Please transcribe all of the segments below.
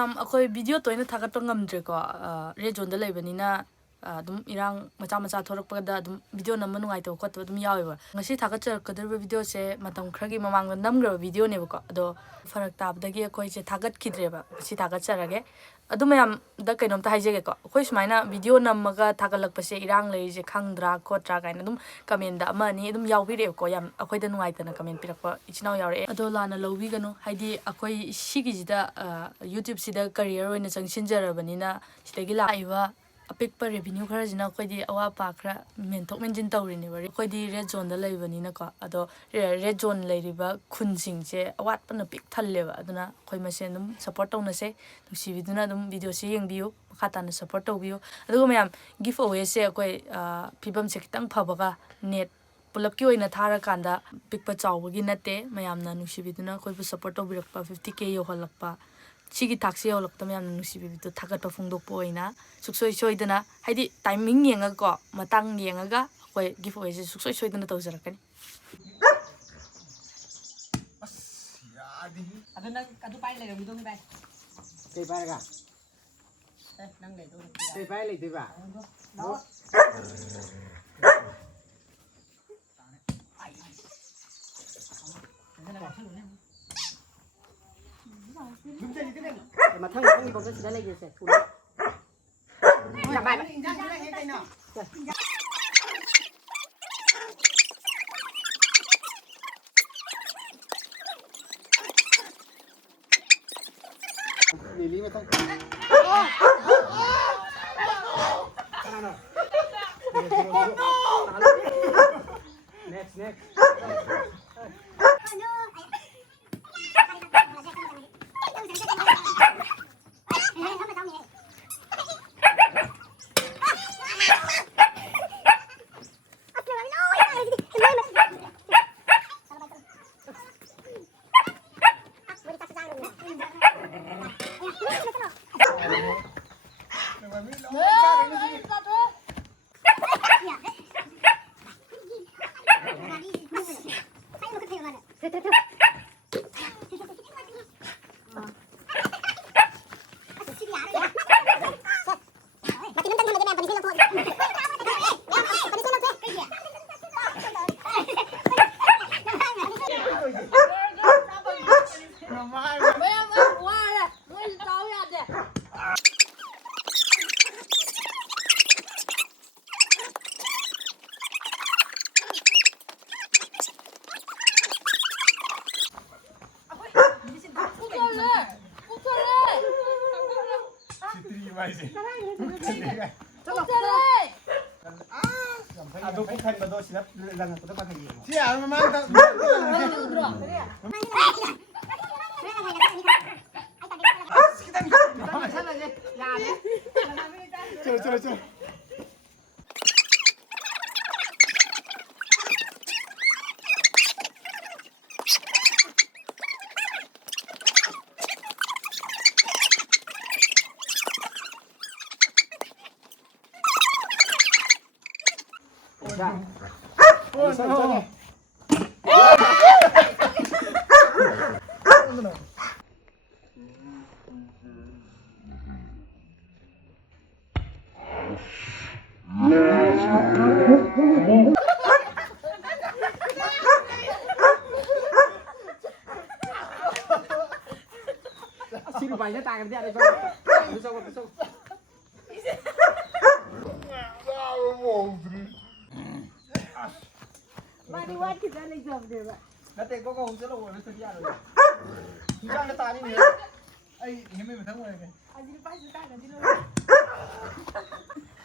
ꯃꯌꯥꯝ ꯑꯩꯈꯣꯏ ꯚꯤꯗꯤꯑꯣ ꯇꯣꯏꯅ ꯊꯥꯒꯠꯄ ꯉꯝꯗ꯭ꯔꯦꯀꯣ ꯔꯦꯗ ꯖꯣꯟꯗ ꯂꯩꯕꯅꯤꯅ ꯑꯗꯨꯝ ꯏꯔꯥꯡ ꯃꯆꯥ ꯃꯆꯥ ꯊꯣꯔꯛꯄꯗ ꯑꯗꯨꯝ ꯚꯤꯗꯤꯑꯣ ꯅꯝꯕ ꯅꯨꯡꯉꯥꯏꯇꯕ ꯈꯣꯠꯇꯕ ꯑꯗꯨꯝ ꯌꯥꯎꯋꯦꯕ ꯉꯁꯤ ꯊꯥꯒꯠꯆꯔꯛꯀꯗꯧꯔꯤꯕ ꯚꯤꯗꯤꯑꯣꯁꯦ ꯃꯇꯝ ꯈꯔꯒꯤ ꯃꯃꯥꯡꯗ ꯅꯝꯈ꯭ꯔꯕ ꯚꯤꯗꯤꯑꯣꯅꯦꯕꯀꯣ ꯑꯗꯣ ꯐꯔꯛ ꯇꯥꯕꯗꯒꯤ ꯑꯩꯈꯣꯏꯁꯦ ꯊꯥꯒꯠꯈꯤꯗ꯭ꯔꯦꯕ ꯉꯁꯤ ꯊꯥꯒꯠꯆꯔꯒꯦ ꯑꯗꯨ ꯃꯌꯥꯝꯗ ꯀꯩꯅꯣꯝꯇ ꯍꯥꯏꯖꯒꯦꯀꯣ ꯑꯩꯈꯣꯏ ꯁꯨꯃꯥꯏꯅ ꯚꯤꯗꯤꯑꯣ ꯅꯝꯃꯒ ꯊꯥꯒꯠꯂꯛꯄꯁꯦ ꯏꯔꯥꯡ ꯂꯩꯔꯤꯁꯦ ꯈꯪꯗ꯭ꯔꯥ ꯈꯣꯠꯇ꯭ꯔꯥ ꯀꯥꯏꯅ ꯑꯗꯨꯝ ꯀꯃꯦꯟꯗ ꯑꯃ ꯑꯅꯤ ꯑꯗꯨꯝ ꯌꯥꯎꯕꯤꯔꯛꯑꯦꯕꯀꯣ ꯌꯥꯝ ꯑꯩꯈꯣꯏꯗ ꯅꯨꯡꯉꯥꯏꯇꯅ ꯀꯃꯦꯟ ꯄꯤꯔꯛꯄ ꯏꯆꯤꯟ ꯏꯅꯥꯎ ꯌꯥꯎꯔꯛꯑꯦ ꯑꯗꯣ ꯂꯥꯟꯅ ꯂꯧꯕꯤꯒꯅꯨ ꯍꯥꯏꯗꯤ ꯑꯩꯈꯣꯏ ꯁꯤꯒꯤꯁꯤꯗ ꯌꯨꯇ꯭ꯌꯨꯕꯁꯤꯗ ꯀꯔꯤꯌꯔ ꯑꯣꯏꯅ ꯆꯪꯁꯤꯟꯖꯔꯕꯅꯤꯅ ꯁꯤꯗꯒꯤ ꯂꯥꯛꯏꯕ ꯑꯄꯤꯛꯄ ꯔꯦꯚꯤꯅ꯭ꯌꯨ ꯈꯔꯁꯤꯅ ꯑꯩꯈꯣꯏꯗꯤ ꯑꯋꯥꯠ ꯑꯄꯥ ꯈꯔ ꯃꯦꯟꯊꯣꯛ ꯃꯦꯟꯁꯤꯟ ꯇꯧꯔꯤꯅꯦꯕ ꯑꯩꯈꯣꯏꯗꯤ ꯔꯦꯗ ꯖꯣꯟꯗ ꯂꯩꯕꯅꯤꯅꯀꯣ ꯑꯗꯣ ꯔꯦꯗ ꯖꯣꯟ ꯂꯩꯔꯤꯕ ꯈꯨꯟꯁꯤꯡꯁꯦ ꯑꯋꯥꯠꯄꯅ ꯄꯤꯛ ꯊꯜꯂꯦꯕ ꯑꯗꯨꯅ ꯑꯩꯈꯣꯏ ꯃꯁꯦꯟ ꯑꯗꯨꯝ ꯁꯞꯄꯣꯔꯠ ꯇꯧꯅꯁꯦ ꯅꯨꯡꯁꯤꯕꯤꯗꯨꯅ ꯑꯗꯨꯝ ꯚꯤꯗꯤꯑꯣꯁꯦ ꯌꯦꯡꯕꯤꯌꯨ ꯃꯈꯥ ꯇꯥꯅ ꯁꯞꯄꯣꯔꯠ ꯇꯧꯕꯤꯌꯨ ꯑꯗꯨꯒ ꯃꯌꯥꯝ ꯒꯤꯐ ꯑꯋꯦꯁꯦ ꯑꯩꯈꯣꯏ ꯐꯤꯕꯝꯁꯦ ꯈꯤꯇꯪ ꯐꯕꯒ ꯅꯦꯠ ꯄꯨꯂꯞꯀꯤ ꯑꯣꯏꯅ ꯊꯥꯔꯀꯥꯟꯗ ꯄꯤꯛꯄ ꯆꯥꯎꯕꯒꯤ ꯅꯠꯇꯦ ꯃꯌꯥꯝꯅ ꯅꯨꯡꯁꯤꯕꯤꯗꯨꯅ ꯑꯩꯈꯣꯏꯕꯨ ꯁꯞꯄꯣꯔꯠ ꯇꯧꯕꯤꯔꯛꯄ 50K ꯌꯧꯍꯜꯂꯛꯄ ꯁꯤꯒꯤ ꯊꯥꯛꯁꯦ ꯌꯧꯍꯜꯂꯛꯄ ꯃꯌꯥꯝꯅ ꯅꯨꯡꯁꯤꯕꯤꯕꯗꯨ ꯊꯥꯒꯠꯄ ꯐꯣꯡꯗꯣꯛꯄ ꯑꯣꯏꯅ ꯁꯨꯡꯁꯣꯏ ꯁꯣꯏꯗꯅ ꯍꯥꯏꯗꯤ ꯇꯥꯏꯃꯤꯡ ꯌꯦꯡꯉꯒꯀꯣ ꯃꯇꯥꯡ ꯌꯦꯡꯉꯒ ꯑꯩꯈꯣꯏ ꯒꯤꯐ ꯑꯋꯦꯁꯦ ꯁꯨꯡꯁꯣꯏ ꯁꯣꯏꯗꯅ ꯇꯧꯖꯔꯛꯀꯅꯤ ꯑꯗꯨ ꯅꯪ ꯑꯗꯨ ꯄꯥꯏ ꯂꯩꯔꯝꯗꯣ ꯚꯥꯏ ꯀꯩ ꯄꯥꯏꯔꯒ ꯅꯪ ꯂꯩꯗꯣ ꯀꯩ ꯄꯥꯏ ꯂꯩꯗꯣꯏꯕ ꯃꯊꯪ ꯃꯊꯪꯒꯤ ꯄꯣꯠꯁꯦ ꯁꯤꯗ ꯂꯩꯒꯦꯁꯦ ꯂꯤꯂꯤ ꯃꯊꯪ ꯀꯅꯥꯅꯣ next 아너 북한 너 지나 랑 또 똑같은 게. 지 않으면 다. 저. 자, 천천히. Xin mày nó tài cái gì đây con? Đi xong. Mani wat kita lagi jam dia, Pak. Nanti kau kau usia lo boleh sedia lo. Jangan ke tani ni. Ai, ini memang tahu lagi. Aji lepas kita nanti lo.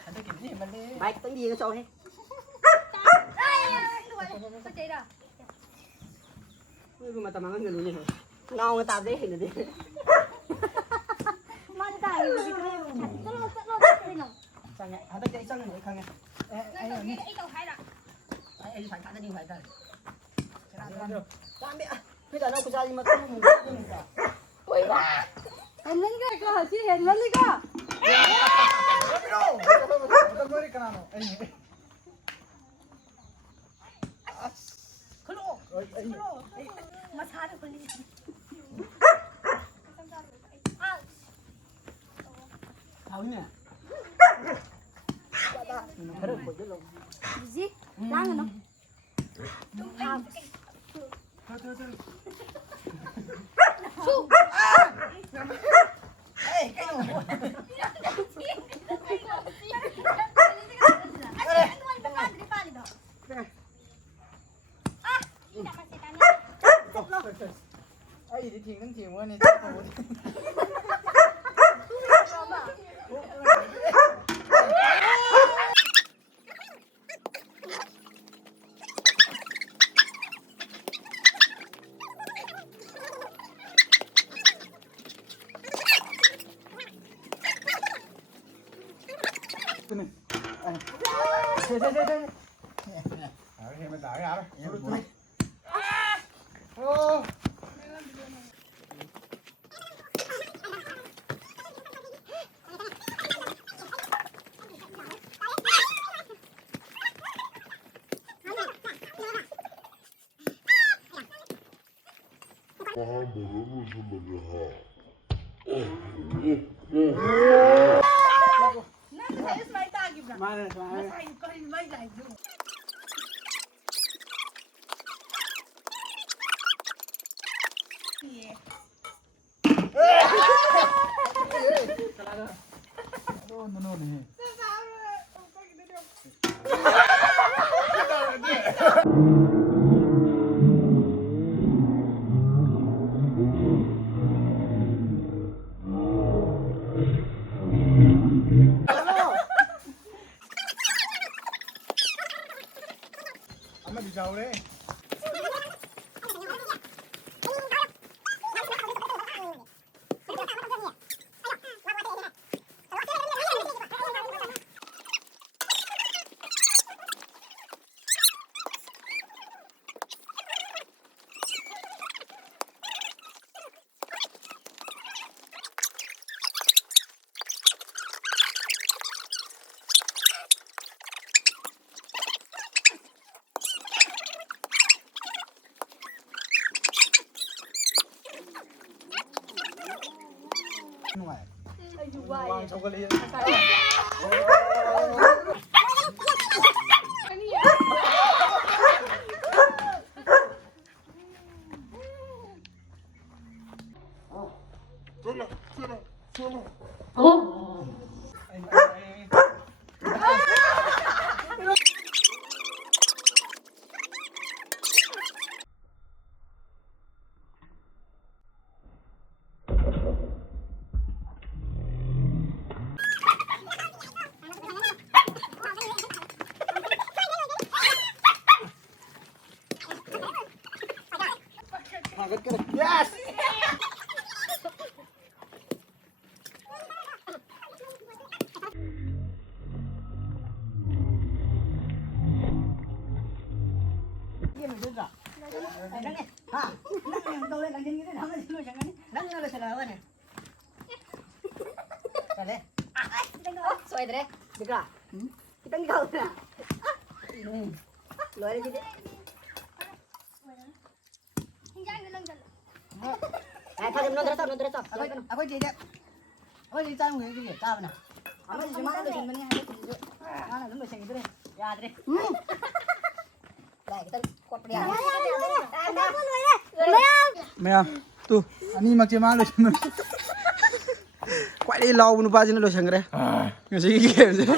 Nanti kini mana? Baik, tadi dia soal ni. Có chị đâu? Mà tao mang cái gì vậy? Ngon tao dễ hình được. Mang cái gì vậy? Nó cái nào? Sang nhẹ, hắn ta chạy sang này khang nhẹ. Nó cái ý đâu phải đâu. Ai phải thả đi phải ta. Làm mẹ. Bây giờ đâu có ra gì mà không muốn cả. Ui ba. Hình lên cái cơ chứ hình lên đi cơ. Betul beri kenapa? Khlo. Mà sao được đi? 하우네. 그래 보여줘. gì đang rồi nó 에이, 깨요. Ấy thì thiền thiền quá này chắc rồi. Mình đợi ra đó. Ô. Mana? Aduh, no nih. Ama di jauh deh. Ngoài. Vàng chocolate. Yes. Iya, betul tak? Nang ni. Ha. Nang yang tahu nang jadi nang ni lu jangan ni. Nang lu salah ni. Salah. Soal deh. Dekra. Kita ni kau na. Lori kita. Ay, pag no dress up. Ako di dia. Oh, di tahu nggak dia? Tahu na. Ama di mana lu jangan ni ada. Mana lu macam itu deh. Ya, deh. Đây, kita kuat dia. Mày à? Tu, anh mặc chiếc áo rồi. Quay đi lau nó ba chân nó sang cái đấy. Người gì kia.